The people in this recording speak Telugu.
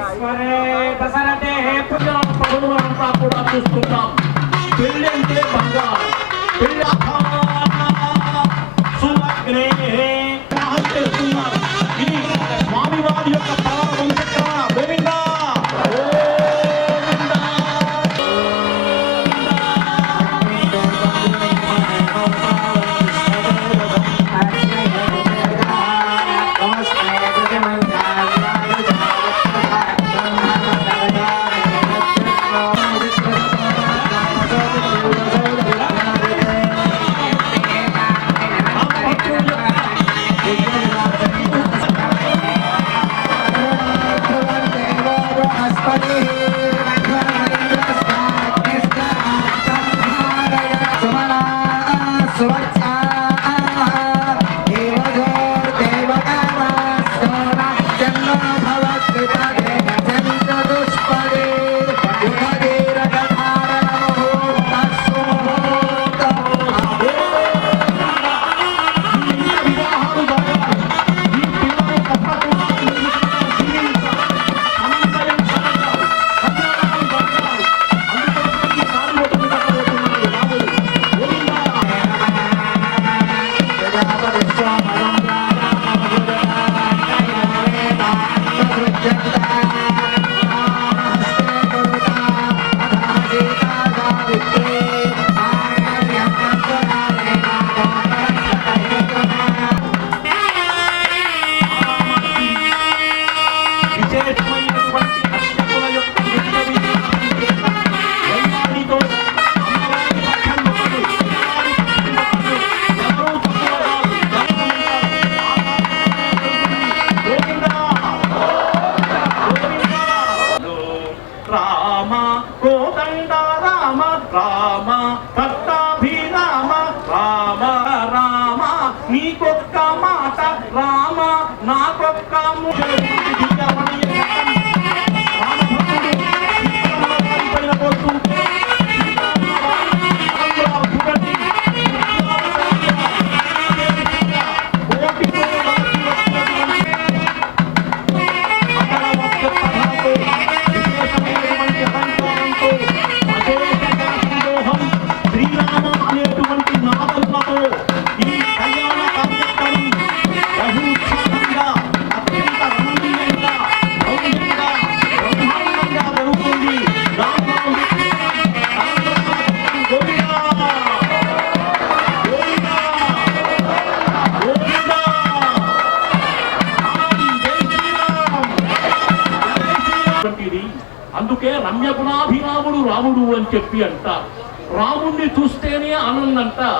ఈశ్వరే దశరథే పుజా పనులు అంతా కూడా చూస్తున్నాం వంటిది అందుకే రమ్యగుణాభిరాముడు రాముడు అని చెప్పి అంటారు. రాముణ్ణి చూస్తేనే ఆనందంటారు